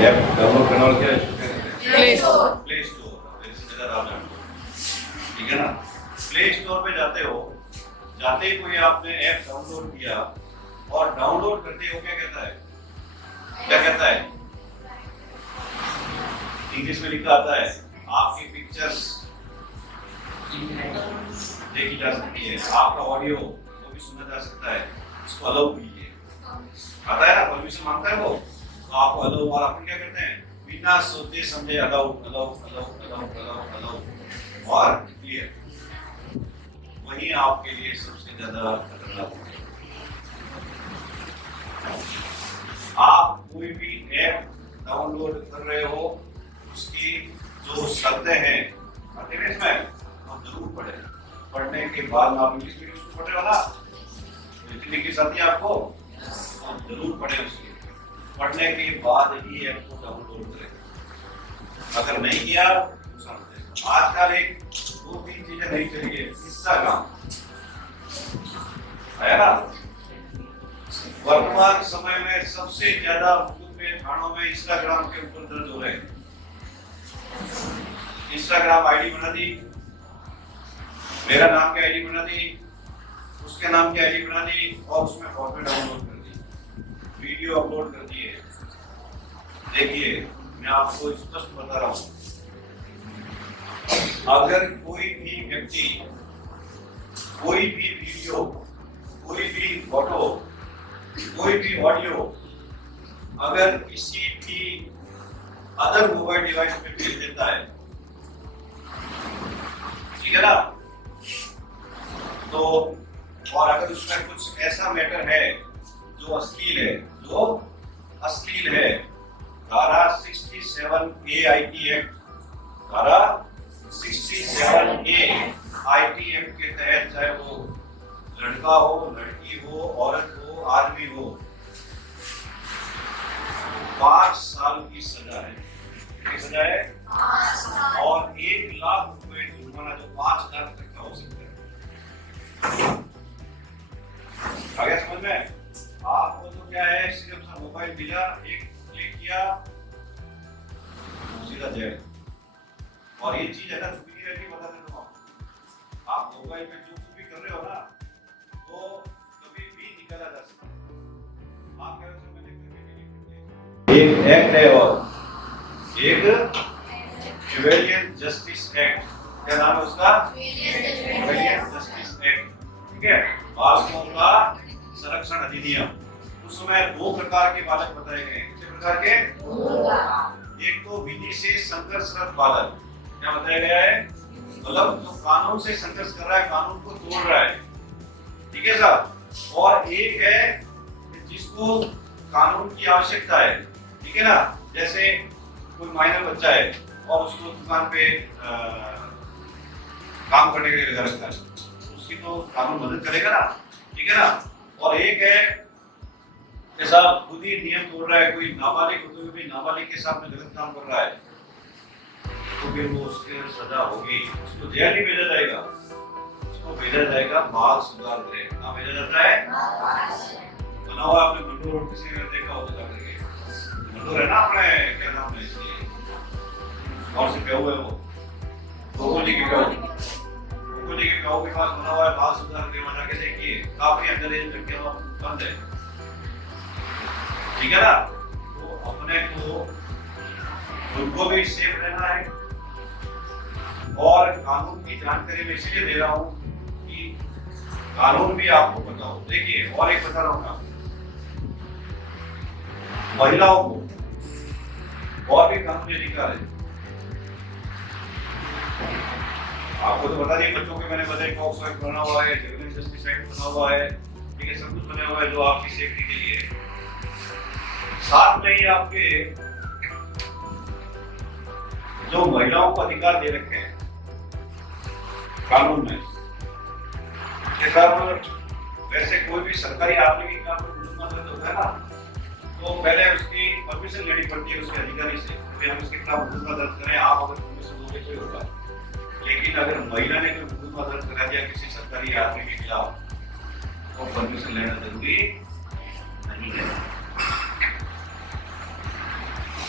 App download करने वाला क्या है? Play store. Play store. ऐसी जगह आप जानते हो, ठीक है ना। प्ले स्टोर पे जाते हो, जाते ही कोई आपने ऐप डाउनलोड किया और डाउनलोड करते हो क्या कहता है? क्या कहता है? इंग्लिश में लिखा आता है आपकी पिक्चर्स देखी जा सकती है, आपका ऑडियो वो भी सुना जा सकता है, इसको अलाउ कीजिए। आता है ना, परमिशन मांगता है वो, तो आपको अलाउ, और अपन क्या करते हैं बिना सोचे समझे allow allow allow allow allow allow और क्लियर। वही आपके लिए सबसे ज्यादा खतरनाक है। आप कोई भी ऐप डाउनलोड कर रहे हो, उसकी जो शर्तें हैं इसमें हम जरूर पढ़े। पढ़ने के बाद आप इंग्लिश मीडियम में पढ़ रहे हो ना, लिखने की शर्तें आपको हम जरूर पढ़े। उसकी पढ़ने के बाद ही ऐप को डाउनलोड करें। अगर नहीं किया आजकल एक दो तीन चीजें नहीं चाहिए। इंस्टाग्राम है ना, वर्तमान समय में सबसे ज्यादा मुकुट में थानों में इंस्टाग्राम के ऊपर दर्ज हो रहे हैं। इंस्टाग्राम आईडी बना दी, मेरा नाम की आईडी बना दी, उसके नाम की आईडी बना दी और उसमें फोटो डाउनलोड कर दी, वीडियो अपलोड कर दिए। देखिए मैं आपको स्पष्ट बता रहा हूं, अगर कोई भी व्यक्ति कोई भी वीडियो, कोई भी फोटो, कोई भी ऑडियो अगर किसी भी अदर मोबाइल डिवाइस पे भेज देता है, ठीक है ना, तो और अगर उसमें कुछ ऐसा मैटर है जो अश्लील है, जो अश्लील है, धारा 67A आईटी एक्ट, धारा 67A आईटी एक्ट के तहत, चाहे वो लड़का हो, लड़की हो, औरत हो, आदमी हो, 5 साल की सजा है। कितनी सजा है? 5 साल। और 1 लाख रुपए जुर्माना, जो 5 लाख तक का हो सकता है। आ गया समझ में? आपको तो क्या है, सिर्फ सा मोबाइल मिला, एक क्लिक किया, सीधा जेल। और ये चीज है ना, छुपी नहीं रहती, बता देता हूँ। आप मोबाइल में जो कुछ भी कर रहे हो ना, तो कभी भी निकाला जा सकता है। आप कह रहे हो मैंने करके नहीं, एक एक्ट है और एक सिविलियन जस्टिस एक्ट। क्या नाम है उसका? सिविलियन जस्टिस एक्ट, ठीक है। बालकों का संरक्षण अधिनियम। उसमें 2 प्रकार के बालक बताए गए हैं। कितने प्रकार के? एक तो विधि से संघर्षरत बालक, क्या बताया गया है, मतलब जो कानून से संघर्ष कर रहा है, कानून को तोड़ रहा है, ठीक है साहब। और एक है जिसको कानून की आवश्यकता है, ठीक है ना, जैसे कोई माइनर बच्चा है और उसको दुकान पे काम करने के लिए लगा रखा है, उसकी तो कानून मदद करेगा ना, ठीक है ना। और एक है कि साहब खुद ही नियम तोड़ रहा है, कोई नाबालिग होते हुए भी नाबालिग के साथ में गलत काम कर रहा है, तो फिर वो उसके सजा होगी। उसको जेल नहीं भेजा जाएगा, उसको भेजा जाएगा बाल सुधार गृह। कहाँ भेजा जाता है? बना हुआ आपने मंडोर रोड, किसी ने देखा होगा करके, मंडोर है ना अपने, क्या नाम है इसलिए, और से क्या हुआ है वो गोकुली के गाँव, गोकुली के गाँव के पास बना हुआ है बाल सुधार गृह। वहाँ जाके देखिए, काफी अंदर एज लड़के बंद है, ठीक है ना। तो अपने को उनको भी सेफ रहना है, और कानून की जानकारी मैं इसलिए दे रहा हूँ कि कानून भी आपको पता हो। देखिए और एक बता रहा हूँ ना, महिलाओं को और भी कानूनी अधिकार है। आपको तो बता दिए, बच्चों के मैंने बताया पॉक्सो एक्ट बना हुआ है, सिविल जस्टिस एक्ट बना हुआ है, ठीक है, सब कुछ बना हुआ है जो आपकी सेफ्टी के लिए है। साथ में ही आपके जो महिलाओं को अधिकार दे रखे हैं कानून में, वैसे कोई भी सरकारी आदमी का होता है ना, तो पहले उसकी परमिशन लेनी पड़ती है उसके अधिकारी से, हम इसके खिलाफ मुकदमा दर्ज करें, आप अगर परमिशन दोगे तो होगा। लेकिन अगर महिला ने कोई मुकदमा दर्ज करा दिया किसी सरकारी आदमी के खिलाफ, तो परमिशन लेना जरूरी नहीं है।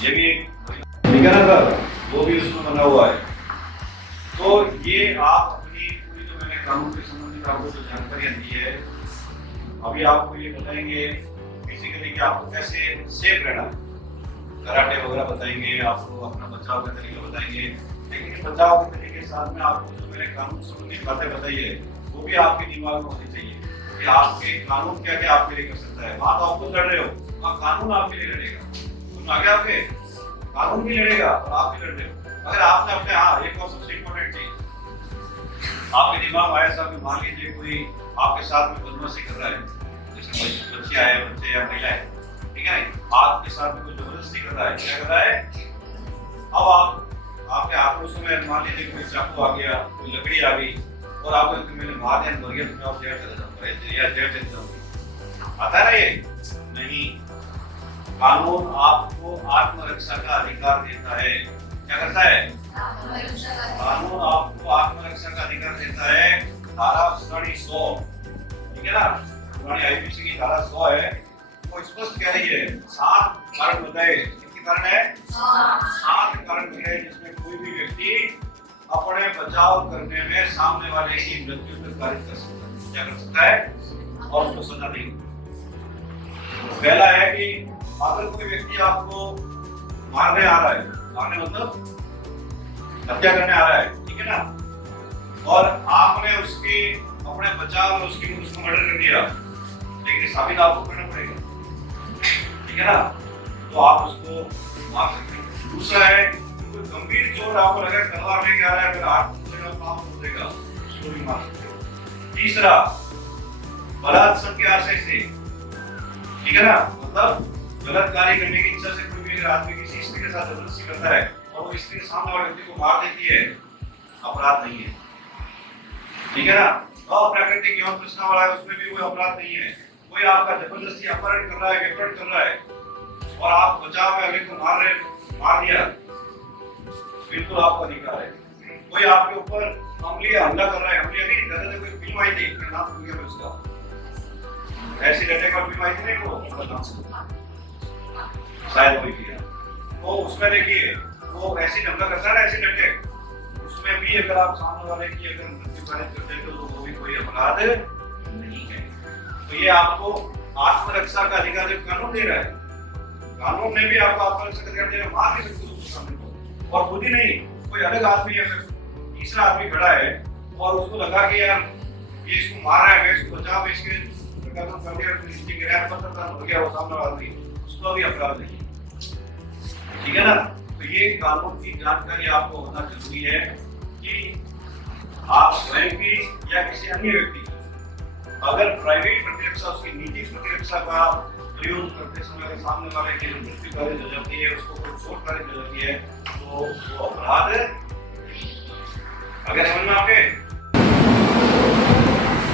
ये भी एक ठीक है ना सर, वो भी उसमें बना हुआ है। तो ये आप अपनी पूरी जो मैंने कानून के संबंधित आपको जो जानकारियां दी है, अभी आपको ये बताएंगे बेसिकली कि आपको कैसे सेफ रहना, कराटे वगैरह बताएंगे, आपको अपना बचाव का तरीका बताएंगे। लेकिन बचाव के तरीके के साथ में आपको जो मैंने कानून संबंधी बातें बताई है वो भी आपके दिमाग में होनी चाहिए कि आपके कानून क्या क्या आपके लिए कर सकता है। वहां तो आप खुद लड़ रहे हो, वहां कानून आपके लिए लड़ेगा, तुम आगे आपके कानून भी लड़ेगा और आप भी लड़ रहे हो। अगर आपने अपने, हाँ एक और सबसे इम्पोर्टेंट चीज आपके दिमाग में आया साहब, मान लीजिए कोई आपके साथ में बदमाशी कर रहा है, जैसे बच्चे आए, बच्चे या महिलाएं, ठीक है, आपके साथ में कोई जबरदस्ती कर रहा है, क्या कर रहा है, अब आप आपके हाथ में उसमें मान लीजिए कोई चाकू आ गया, कोई लकड़ी आ गई और आपको मैंने मार दिया, मर गया, तुम्हें और जेल चला जाऊंगा या जेल चले जाऊंगी, आता है ना ये नहीं। कानून आपको आत्मरक्षा का अधिकार देता है। क्या करता है कानून? आपको आत्मरक्षा का अधिकार देता है। धारा 100, ठीक है ना, पुरानी आईपीसी की धारा 100 है, वो स्पष्ट कह रही है 7 कारण बताए। कितने कारण है? 7 कारण बताए जिसमें कोई भी व्यक्ति अपने बचाव करने में सामने वाले की मृत्यु तक कारित कर सकता है। क्या कर सकता है? और उसको सजा नहीं। पहला है कि अगर कोई व्यक्ति आपको मारने आ रहा है, मारने मतलब हत्या करने आ रहा है, ठीक है ना, और आपने उसके अपने बचाव में उसको मर्डर कर दिया, लेकिन साबित आपको करना पड़ेगा, ठीक है ना, तो आप उसको मार सकते हैं। दूसरा है कोई गंभीर चोट आपको लगा तलवार लेके आ रहा है, अगर हाथ टूटेगा, पांव टूटेगा, उसको भी मार सकते हो। तीसरा बलात्कार के आशय से, ठीक है ना, मतलब गलत कार्य करने की इच्छा से कोई भी अगर आदमी किसी स्त्री के साथ जबरदस्ती करता है और वो स्त्री सामने वाले व्यक्ति को मार देती है, अपराध नहीं है, ठीक है ना। अप्राकृतिक यौन प्रश्न वाला है, उसमें भी कोई अपराध नहीं है। कोई आपका जबरदस्ती अपहरण कर रहा है, विपहरण कर रहा है और आप बचाव में अगले को मार दिया, बिल्कुल आपका अधिकार है। कोई आपके ऊपर अमली हमला कर रहा है, अमली नहीं कहते, कोई फिल्म आई थी, नाम भूल गया मैं उसका, ऐसी डटे का फिल्म आई थी नहीं, वो शायद वही किया, तो उसमें देखिए वो ऐसी हमला करता है, ऐसी डटे, उसमें भी अगर आप सामने वाले की अगर मृत्यु कारित करते हैं तो वो भी कोई अपराध नहीं है। तो ये आपको आत्मरक्षा का अधिकार जो कानून दे रहा है, कानून ने भी आपको आत्मरक्षा का अधिकार दे रहा है। मार नहीं सकते उसको सामने को, और खुद ही नहीं, कोई अलग आदमी है, तीसरा आदमी खड़ा है और उसको लगा कि यार ये इसको मार रहा है, मैं इसको बचा, मैं इसके कदम कर दिया, तो इसकी गिरफ्तार पत्र हो गया, वो सामने आदमी, उसका भी अपराध नहीं, ठीक है ना। तो ये कानून की जानकारी आपको होना जरूरी है कि आप स्वयं की या किसी अन्य व्यक्ति अगर प्राइवेट प्रतिरक्षा, उसकी निजी प्रतिरक्षा का प्रयोग करते समय अगर सामने वाले की मृत्यु कारित हो जाती है, उसको कोई चोट कारित हो जाती है, तो वो अपराध अगर समझ में आके,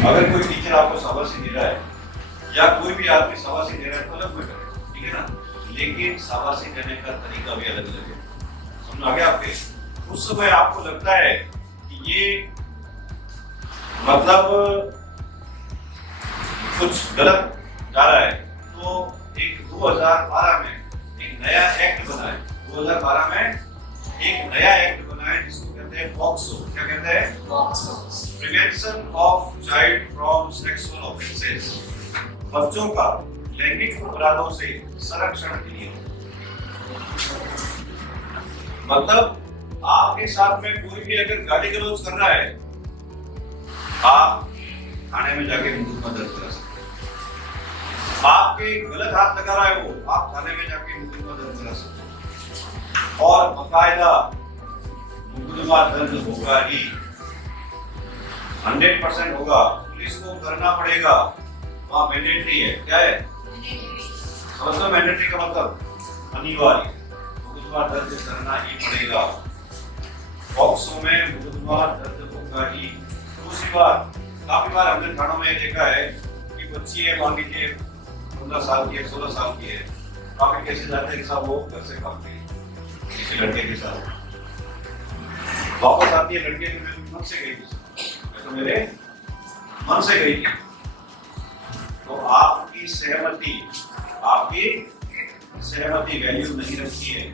अगर कोई टीचर आपको शाबाशी दे रहा है या कोई भी आदमी शाबाशी दे रहा है तो अलग में करे, ठीक है ना, लेकिन शाबाशी देने का तरीका भी अलग अलग है। समझ आ गया आपके? उस समय आपको लगता है कि ये मतलब कुछ गलत जा रहा है, तो एक 2012 में एक नया एक्ट बना है, 2012 में एक नया एक्ट बना है जिसको कहते हैं पॉक्सो। क्या कहते हैं? POCSO, prevention of child from sexual offences, बच्चों का लैंगिक अपराधों से संरक्षण के लिए। मतलब आपके साथ में कोई भी अगर गाली गलौज कर रहा है, आप थाने में जाके मुकदमा दर्ज करा सकते हैं। आपके गलत हाथ लगा रहा है वो, आप थाने में जाके मुकदमा दर्ज करा सकते हैं, और बाकायदा मुकदमा दर्ज होगा ही, 100% होगा, पुलिस को करना पड़ेगा, वहाँ मैंडेटरी है। क्या है? समझो मैंडेटरी का मतलब अनिवार्य, मुकदमा दर्ज करना ही पड़ेगा, पॉक्सो में मुकदमा दर्ज होगा ही। दूसरी बात, काफी बार हमने थानों में देखा है कि बच्ची है, मान लीजिए 15 साल की है, 16 साल की है, काफी कैसे जाते हैं कि साहब वो घर से भाग गई किसी लड़के के साथ, वापस आती है लड़के के, मैं मन से गई थी, तो मेरे मन से गई थी, तो आपकी सहमति सहमति वैल्यू नहीं रखती है।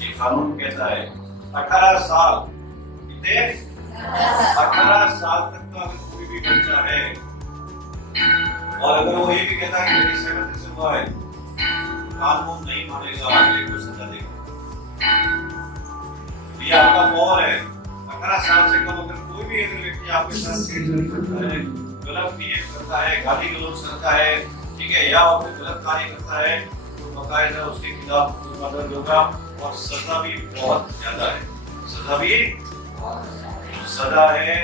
ये कानून कहता है 18 साल, कितने 18 साल तक का अगर कोई भी बच्चा है और अगर वो ये भी कहता है कि मेरी सहमति से हुआ है, कानून नहीं मानेगा, अगले को सजा देगा। ये आपका मोहर है। 18 साल से कम अगर कोई भी अगर व्यक्ति आपके साथ छेड़छाड़ी करता है, गलत बिहेव करता है, गाली गलौज करता है, ठीक है, या और कोई गलत कार्य करता है, तो बाकायदा उसके खिलाफ मुकदमा दर्ज होगा और सजा भी बहुत ज्यादा है। सजा भी सजा है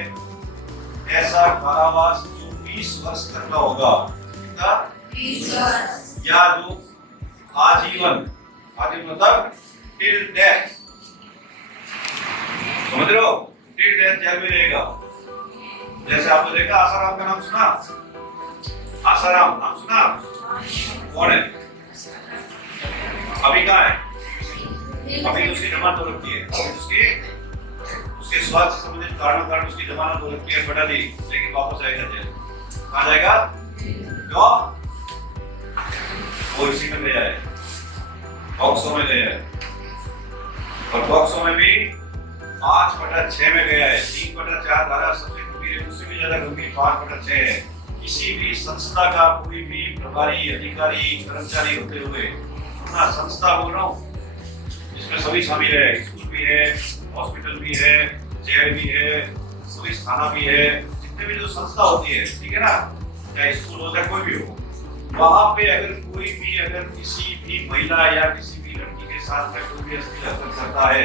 ऐसा कारावास जो 20 वर्ष तक का होगा। कितना? 20 वर्ष। या जो आजीवन, आजीवन मतलब टिल डेथ, समझ रहे हो? टिल डेथ जेल में रहेगा। जैसे आपने देखा आसाराम का नाम सुना? आसाराम नाम सुना? कौन है? अभी कहाँ है? अभी उसकी जमानत हो रखी है, उसके स्वास्थ्य संबंधित कारण उसकी जमानत हो रखी है, बता दी, लेकिन वापस आएगा जेल। कहाँ जाएगा? क्यों? वो इसी में गया है, बॉक्सों में गया है, और बॉक्सों में भी 5/6 में गया है। 3/4 धारा सबसे गंभीर है, उससे भी ज्यादा गंभीर 5/6 है। किसी भी संस्था का कोई भी प्रभारी, अधिकारी, कर्मचारी होते हुए, अपना संस्था बोल रहा हूँ, इसमें सभी शामिल है, स्कूल भी है, हॉस्पिटल भी है, जेल भी है, पुलिस थाना भी है, जितने भी जो संस्था होती है, ठीक है ना, चाहे स्कूल हो चाहे कोई भी हो, वहाँ पे अगर कोई भी अगर किसी भी महिला या किसी भी लड़की के साथ में कोई भी अश्लील हरकत करता है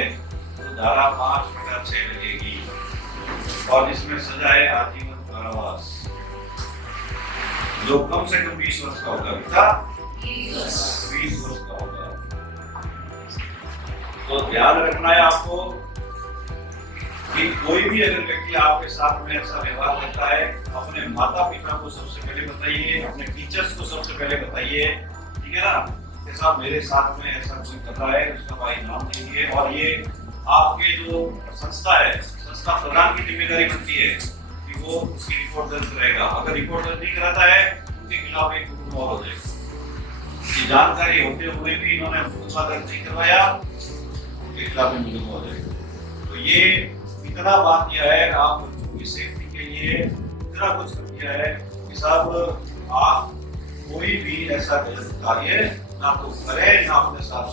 तो धारा 5/6 लगेगी और इसमें सजा है आजीवन कारावास, जो कम से कम 20 वर्ष का होगा। कितना? 20 वर्ष का होगा। तो ध्यान रखना है आपको कि कोई भी अगर व्यक्ति आपके साथ में ऐसा व्यवहार करता है, अपने माता पिता को सबसे पहले बताइए, अपने टीचर्स को सबसे पहले बताइए, ठीक है ना, कि साहब मेरे साथ में ऐसा कोई कर रहा है, उसका भाई नाम दीजिए। और ये आपके जो संस्था है, संस्था प्रधान की जिम्मेदारी बनती है कि वो उसकी रिपोर्ट दर्ज करेगा। अगर रिपोर्ट दर्ज नहीं कराता है, उनके खिलाफ एक मुकदमा हो जाएगा। ये जानकारी होते हुए भी इन्होंने मुकदमा दर्ज नहीं करवाया, उनके खिलाफ भी मुकदमा हो जाएगा। तो ये इतना बात किया है, आप बच्चों की सेफ्टी के लिए इतना कुछ कर दिया है कि साहब आप कोई भी ऐसा गलत कार्य ना तो करें, ना अपने साथ